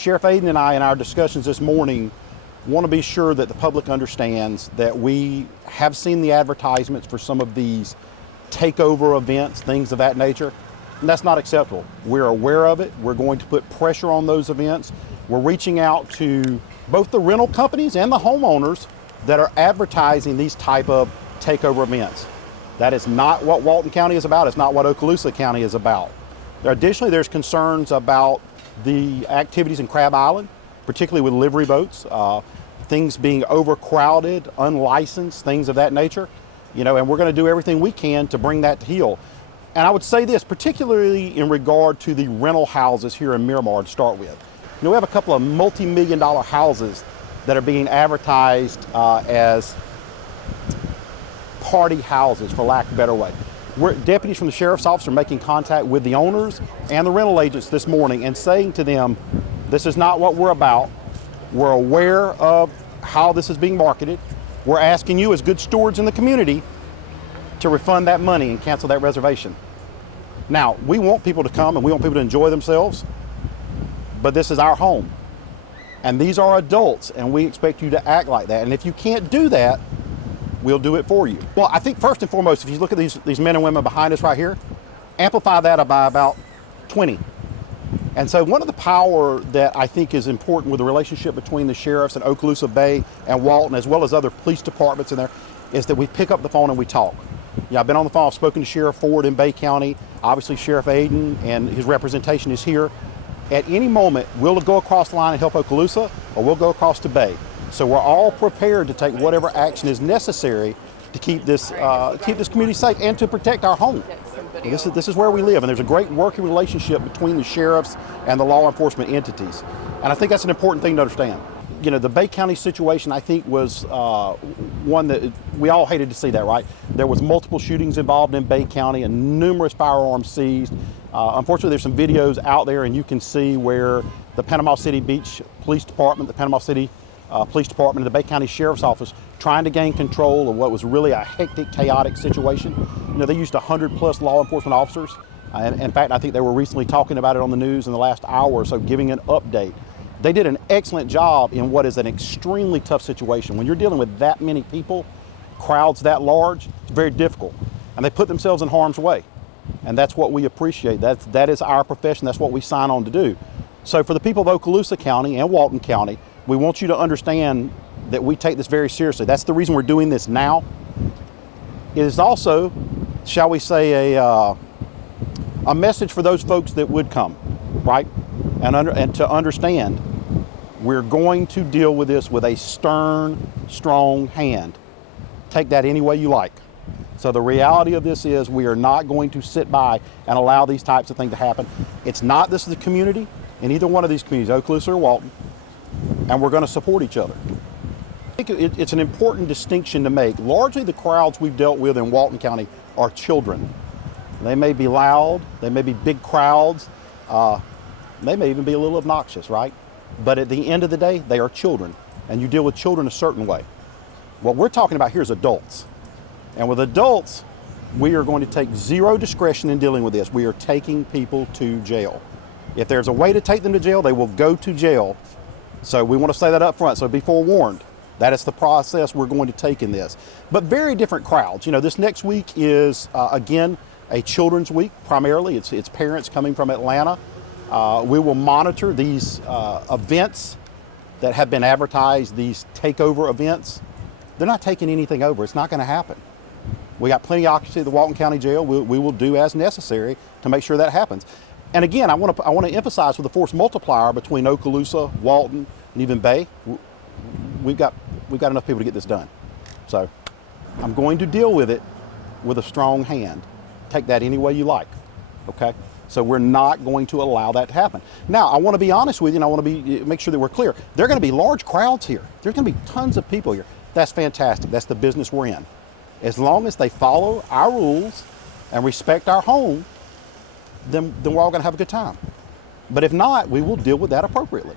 Sheriff Aiden and I, in our discussions this morning, want to be sure that the public understands that we have seen the advertisements for some of these takeover events, things of that nature, and that's not acceptable. We're aware of it. We're going to put pressure on those events. We're reaching out to both the rental companies and the homeowners that are advertising these type of takeover events. That is not what Walton County is about. It's not what Okaloosa County is about. Additionally, there's concerns about the activities in Crab Island, particularly with livery boats, things being overcrowded, unlicensed, things of that nature. And we're going to do everything we can to bring that to heel. And I would say this, particularly in regard to the rental houses here in Miramar to start with. We have a couple of multi-million-dollar houses that are being advertised as party houses, for lack of a better way. Deputies from the Sheriff's Office are making contact with the owners and the rental agents this morning and saying to them, this is not what we're about. We're aware of how this is being marketed. We're asking you as good stewards in the community to refund that money and cancel that reservation. Now, we want people to come and we want people to enjoy themselves, but this is our home. And these are adults, and we expect you to act like that. And if you can't do that, we'll do it for you. Well, I think first and foremost, if you look at these men and women behind us right here, amplify that by about 20. And so one of the power that I think is important with the relationship between the sheriffs and Okaloosa Bay and Walton, as well as other police departments in there, is that we pick up the phone and we talk. I've been on the phone, I've spoken to Sheriff Ford in Bay County. Obviously, Sheriff Aiden and his representation is here. At any moment, we'll go across the line and help Okaloosa, or we'll go across to Bay. So we're all prepared to take whatever action is necessary to keep this community safe and to protect our home. This is where we live, and there's a great working relationship between the sheriffs and the law enforcement entities. And I think that's an important thing to understand. The Bay County situation, I think, was one that we all hated to see that, right? There was multiple shootings involved in Bay County and numerous firearms seized. Unfortunately, there's some videos out there, and you can see where the Panama City Beach Police Department, the Panama City Police Department, and the Bay County Sheriff's Office trying to gain control of what was really a hectic, chaotic situation. They used 100+ law enforcement officers. And in fact, I think they were recently talking about it on the news in the last hour or so, giving an update. They did an excellent job in what is an extremely tough situation. When you're dealing with that many people, crowds that large, it's very difficult. And they put themselves in harm's way. And that's what we appreciate. That is our profession. That's what we sign on to do. So for the people of Okaloosa County and Walton County, we want you to understand that we take this very seriously. That's the reason we're doing this now. It is also, shall we say, a message for those folks that would come, right? And to understand, we're going to deal with this with a stern, strong hand. Take that any way you like. So the reality of this is we are not going to sit by and allow these types of things to happen. It's not this is the community in either one of these communities, Okaloosa or Walton, and we're going to support each other. I think it's an important distinction to make. Largely the crowds we've dealt with in Walton County are children. They may be loud, they may be big crowds, they may even be a little obnoxious, right? But at the end of the day, they are children, and you deal with children a certain way. What we're talking about here is adults. And with adults, we are going to take zero discretion in dealing with this. We are taking people to jail. If there's a way to take them to jail, they will go to jail. So we want to say that up front, so be forewarned. That is the process we're going to take in this. But very different crowds. This next week is, again, a children's week, primarily. It's parents coming from Atlanta. We will monitor these events that have been advertised, these takeover events. They're not taking anything over. It's not going to happen. We got plenty of occupancy at the Walton County Jail. We will do as necessary to make sure that happens. And again, I want to emphasize with the force multiplier between Okaloosa, Walton, and even Bay, we've got enough people to get this done. So I'm going to deal with it with a strong hand. Take that any way you like, okay? So we're not going to allow that to happen. Now, I want to be honest with you, and I want to make sure that we're clear. There are going to be large crowds here. There's going to be tons of people here. That's fantastic. That's the business we're in. As long as they follow our rules and respect our home, then we're all going to have a good time. But if not, we will deal with that appropriately.